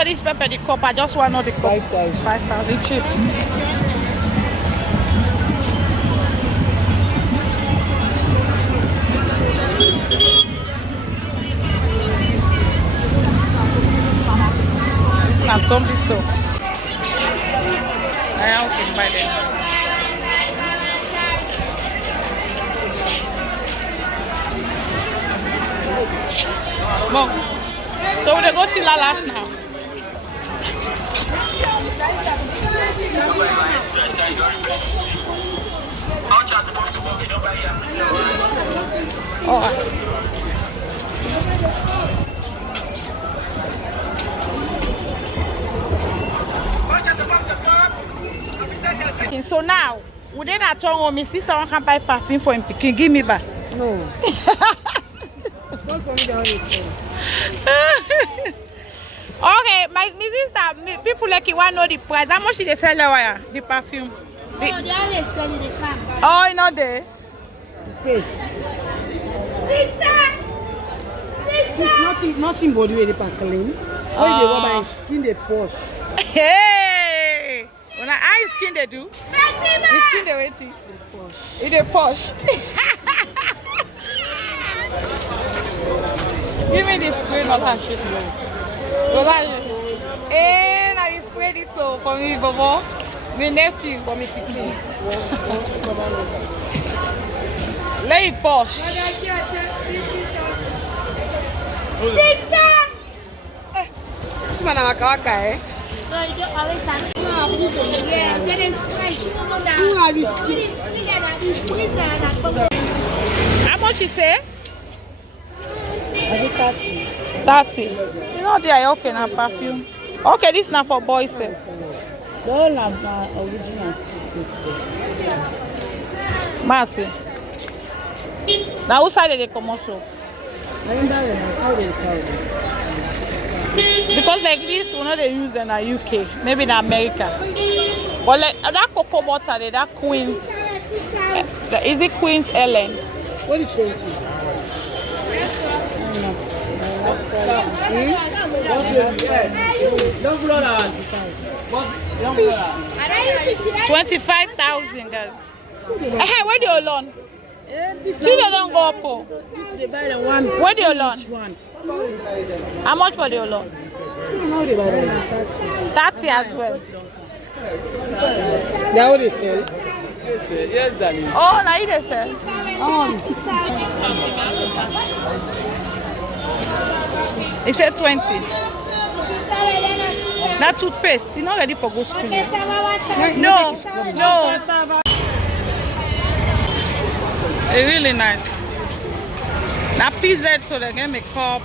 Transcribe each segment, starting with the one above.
of this pepper the cup? I just want to know the cup. 5,000. 5,000 cheap. This is don't be so. I can buy them. Bon. So we go see La last now. Okay, so now, we didn't at home. My sister want to buy perfume for him. Can give me back? No. Don't for me down Okay, my sister, people like you want to know the price. How much they sell the perfume? Oh, they always sell in the car. Oh, you know there. Taste. Sister! It's nothing body where they can clean. When they rub my skin, they push. Hey! When I skin they do. The skin they waiting. It they push. Give me the spray, not that shit. Hey, now you spray this soap for me, Bobo. My nephew. For me, picking. Let it push. Sister! This man is waka, eh? No, you don't always have to. Yeah, get him fresh. Who are these? How much you say? I think 30. 30. You know they are okay now perfume. Okay, this is not for boys. They all have original stick. Mercy. Now who side they come also? I wonder how they call Because like this, we know they use in the UK, maybe in America. But like that cocoa butter, that Queen's, is it Queen's Ellen? What is 20? Young brother. 25,000 guys. Hey, where do you learn? Still they don't go up. Oh. Where do you learn? How much for the learn? 30 as well. That's what they sell. Yes, Danny. Oh, now they sell. It said 20. That toothpaste, you're not ready for go school. No. It's really nice. Now PZ, so they're gonna make up.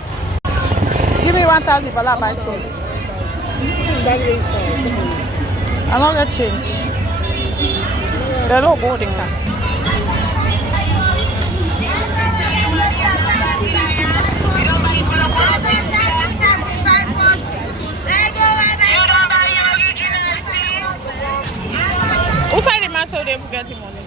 Give me 1,000 for that by two. I don't get change. They don't go the car. Who said the man so they will get the money?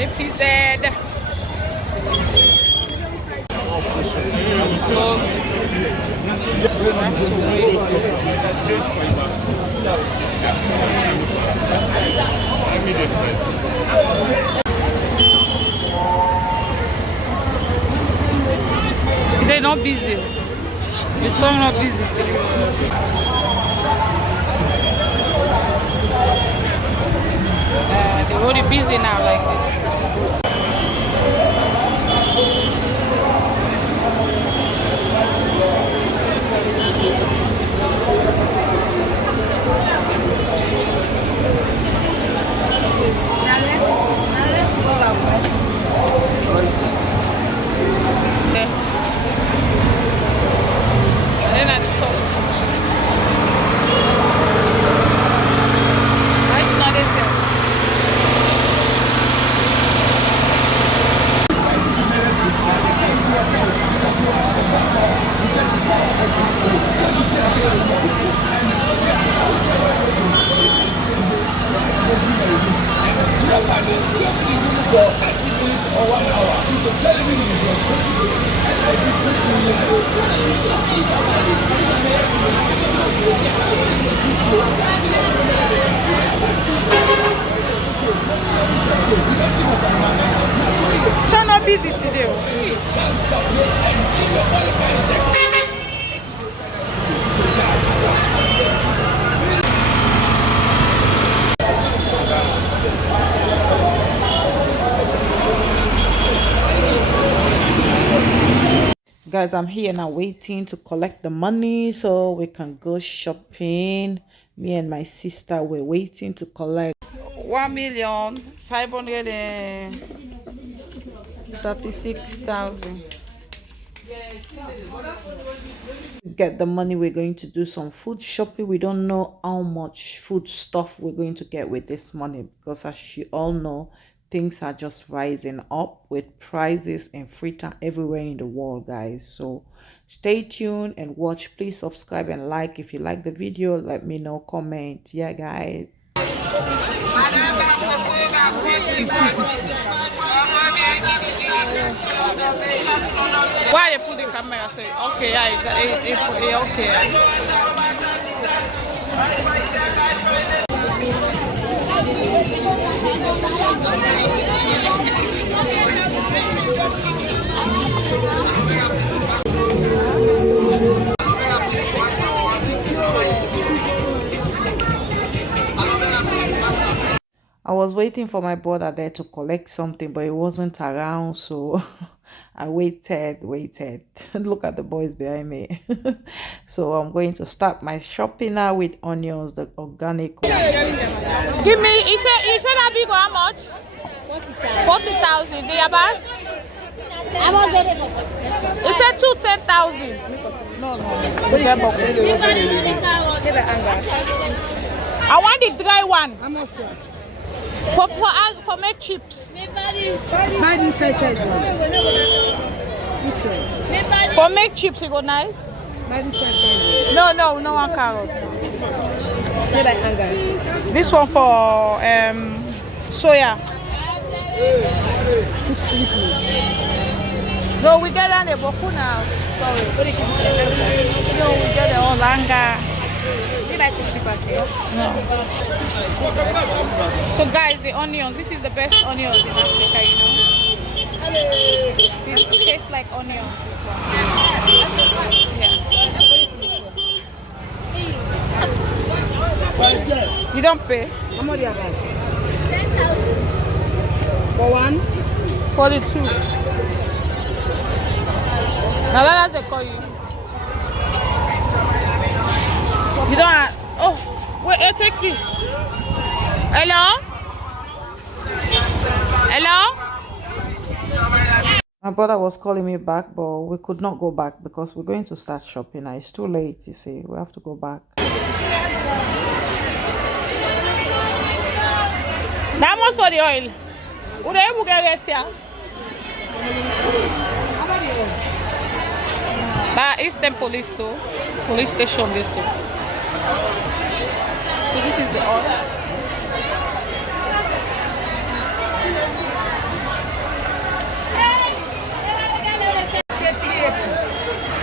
If he said they're not busy. The tongue not busy today. They're already busy now like this. Then at the top. It's not this. for 30 minutes or 1 hour. You can tell me so not busy today. Guys, I'm here now waiting to collect the money so we can go shopping. Me and my sister were waiting to collect 1,536,000. Get the money, we're going to do some food shopping. We don't know how much food stuff we're going to get with this money because, as you all know, things are just rising up with prices in Freetown everywhere in the world, guys. So stay tuned and watch. Please subscribe and like if you like the video. Let me know, comment. Yeah, guys. Why they put the camera? Say okay, yeah, okay. I was waiting for my brother there to collect something, but he wasn't around, so I waited. Look at the boys behind me. So I'm going to start my shopping now with onions, the organic one. Give me, he said that big one, how much? 40,000. The Abbas? He said 10,000. No. I want the dry one. For make chips. For make chips, it go nice. No one carrot. This one for soya. No, we get on the boku now. Sorry. No, we get the olanga. No. So guys, the onions, this is the best onions in Africa, you know. It tastes like onions, this one. Yeah. You don't pay? How much do you have? 10,000. For one? 42. Now that's they call you. You don't have, oh, wait, take this. Hello? My brother was calling me back, but we could not go back because we're going to start shopping now. It's too late, you see. We have to go back. How much for the oil? Would I ever get this here? But Eastern Police station this way. So this is the oil.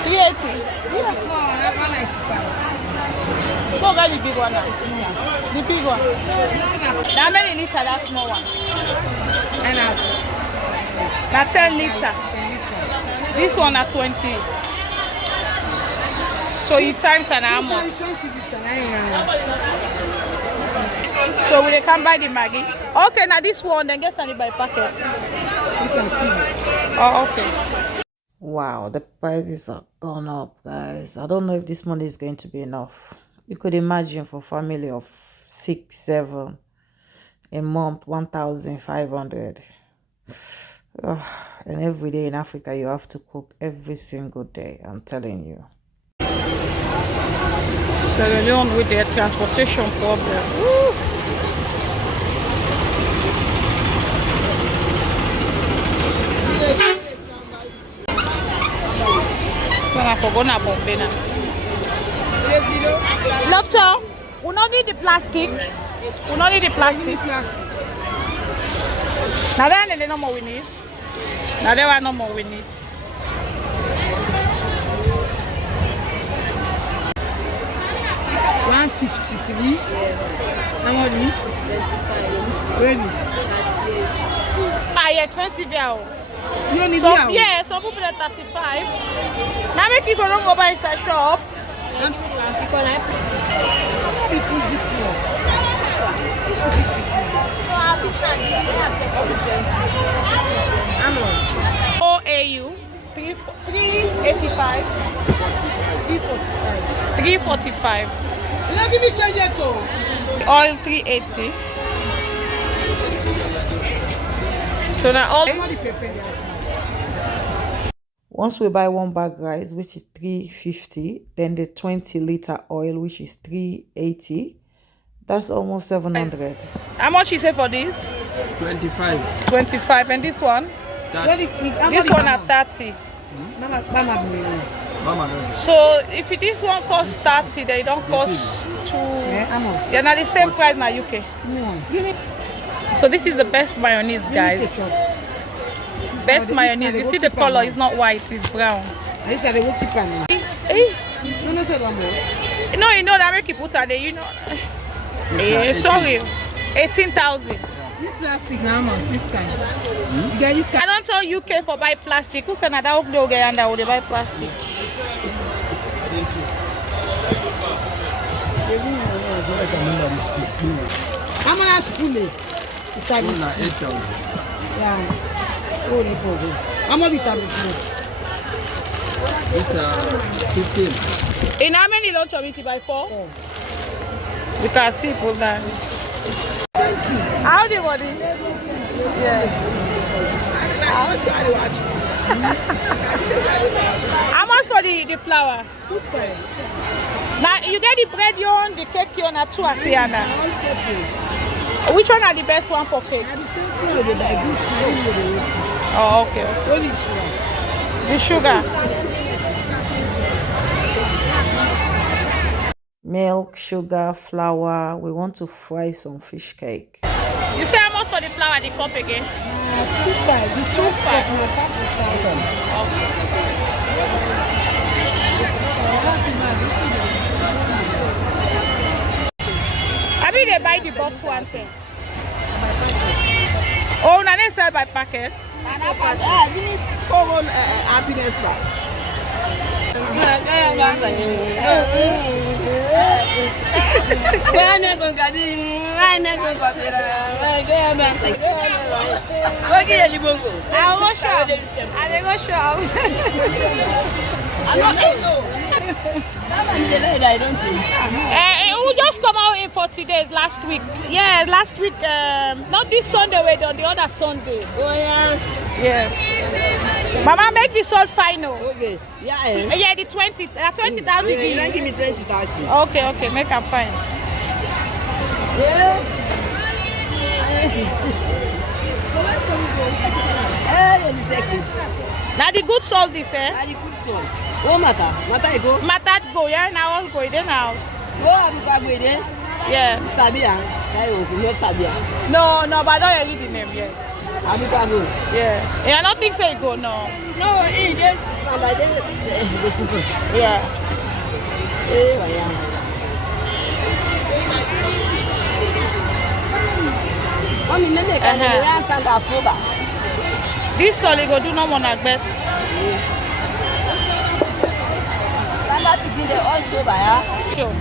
$380. This is small one, that's 195. Go get the big one now. The big one. How many liters that small one? And Now 10 liters. 10 liters. This one at 20. So you times an how much? 20 liters. So we can buy the Maggi. Okay, now this one, then get any by packet. This one silver. Oh, okay. Wow, the prices are gone up, guys. I don't know if this money is going to be enough. You could imagine for family of 6, 7 a month, 1,500. And every day in Africa, you have to cook every single day. I'm telling you. Sierra Leone with their transportation problem. Woo. I forgot about Bena. Doctor, we don't need the plastic. We don't need the plastic. Now that one no more we need. Now that one no more we need. 153. How much is? 25. Where is? 38. Ah, yeah, expensive yeah. You don't need So that. yeah, some people are 35. Now make you go don't go buy inside shop. People this one. OAU 385. 345. 345. You don't give me change yet, so. All 380. So now all I'm not the fair. Once we buy one bag rice, which is 350, then the 20-liter oil, which is 380, that's almost 700. how much you say for this? 25. 25 and this one? This one at 30. Mama, So if this one costs 30, they don't cost two. They're not the same price now UK. So this is the best mayonnaise, guys. Best mayonnaise. You see the color is not white, it's brown. This is the working pan. Eh? No, no, sir, one more. You know that make you put her there, you know. Sorry. 18,000. This plastic now, man, this kind. You get this kind. I don't tell UK for buy plastic. Who said that they'll get under they buy plastic? How much spoon? It's a this. 8,000. Yeah. Only for good. How much is a plate? It's 15. In how many lunch of it you buy 4? You can see people there. Thank you. How the body? Yeah. How much for the flour? 2.5. Now you get the bread you on, the cake you on at 2 Asiana. All purpose. Which one are the best one for cake? At the same time, they buy good sign with the workers. Oh, okay. Only sugar. The sugar. Milk, sugar, flour. We want to fry some fish cake. You say how much for the flour, the cup again? 2.5. The 2.5 now 30,000. I mean they buy the box one thing. Oh, now they sell by packet. And I need common happiness back. We just come out in 40 days last week. Yeah, last week. Not this Sunday, wait on the other Sunday. Oh, yeah. Yeah. Mama, make the salt final. Okay. Yeah. Yeah, the 20,000. You don't give me 20,000. Okay, make them fine. Yeah. Now the good salt this, eh? What matter? Matter you go? Matat go, yeah, now all go in the house. Go abuka go there. Yeah. Sabia. No Sabia. No, but I don't read the name yet. Abuka go. Yeah. I don't think so. Go no. No, he just somebody. Yeah. Mami, nene kan ya sanga soba. This solid go do no more like that. Sanga pidi dey all soba ya. Sure.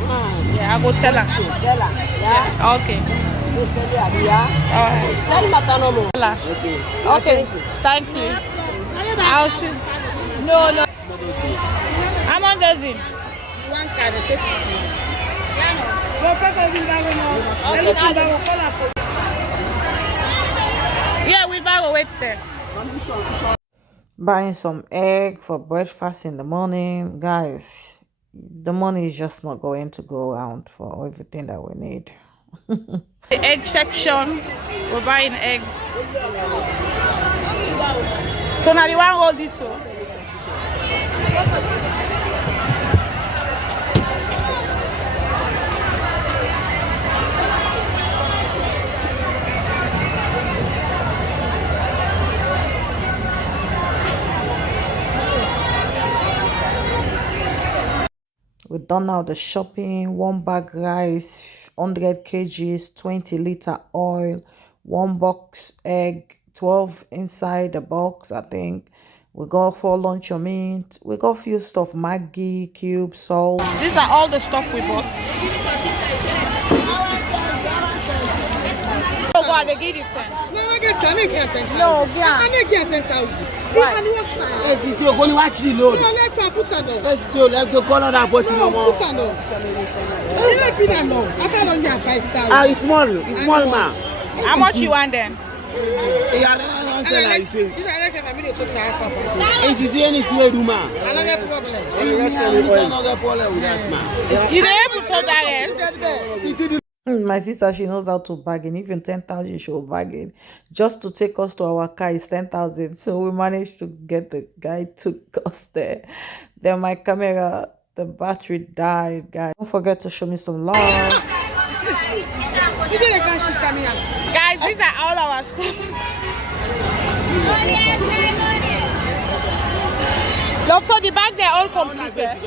Yeah, I go tell her. Tell her. Yeah. Okay. So tell her ya. Alright. Tell mata no more. Tell her. Okay. Thank you. I'll shoot. No. How much does it? One card say 50. Yeah, no. Go first of all, no. Yeah, we better wait there. Buying some egg for breakfast in the morning. Guys, the money is just not going to go around for everything that we need. The egg section, we're buying egg. So now you want all this so? We've done now the shopping. 1 bag rice, 100 kgs, 20-liter oil, 1 box egg, 12 inside the box, I think. We got 4 luncheon meat. We got a few stuff, Maggi, cube, salt. These are all the stuff we bought. Oh God, they give you 10. No, I get 10. I get 10,000. No, yeah. I get 10,000. Why? Yes, it's your only watch the load. No, let's put on though. Yes, so let's go call that person. No, put on though. You don't put on though. I found on there 5,000. Ah, it's small, man. How much you want then? Yeah, I don't tell her, you say. This is like a minute to try for. Hey, she say anything we do, man. I don't get problem. I don't get problem with that, man. You didn't able to that My sister, she knows how to bargain. Even 10,000, she'll bargain. Just to take us to our car is 10,000. So we managed to get the guy to us there. Then my camera, the battery died, guys. Don't forget to show me some love. Guys, these are all our stuff. Love to the bag, they're all completed.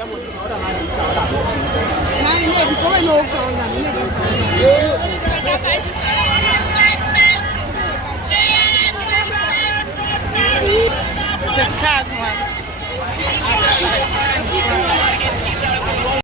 The card one.